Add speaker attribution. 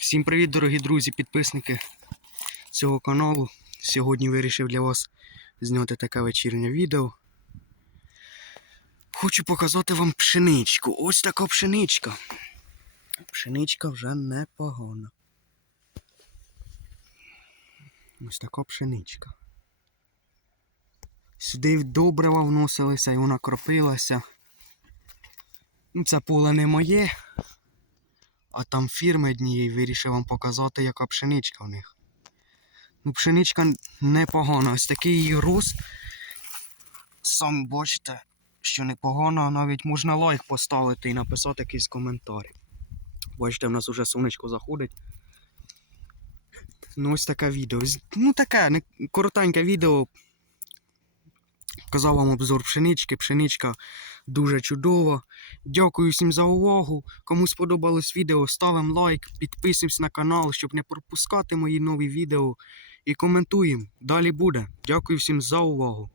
Speaker 1: Всім привіт, дорогі друзі, підписники цього каналу. Сьогодні вирішив для вас зняти таке вечірнє відео. Хочу показати вам пшеничку. Ось така пшеничка. Пшеничка вже непогана. Ось така пшеничка. Сюди добрива вносилися і вона кропилася. Ну, це поле не моє, а там фірми однієї вирішив вам показати, яка пшеничка в них. Ну, пшеничка непогана. Ось такий її рост. Сам бачите, що непогано, а навіть можна лайк поставити і написати якийсь коментар. Бачите, в нас уже сонечко заходить. Ну, ось таке відео. Ну, таке, коротеньке відео. Казав вам обзор пшенички. Пшеничка дуже чудова. Дякую всім за увагу. Кому сподобалось відео, ставимо лайк, підписуємось на канал, щоб не пропускати мої нові відео. І коментуємо. Далі буде. Дякую всім за увагу.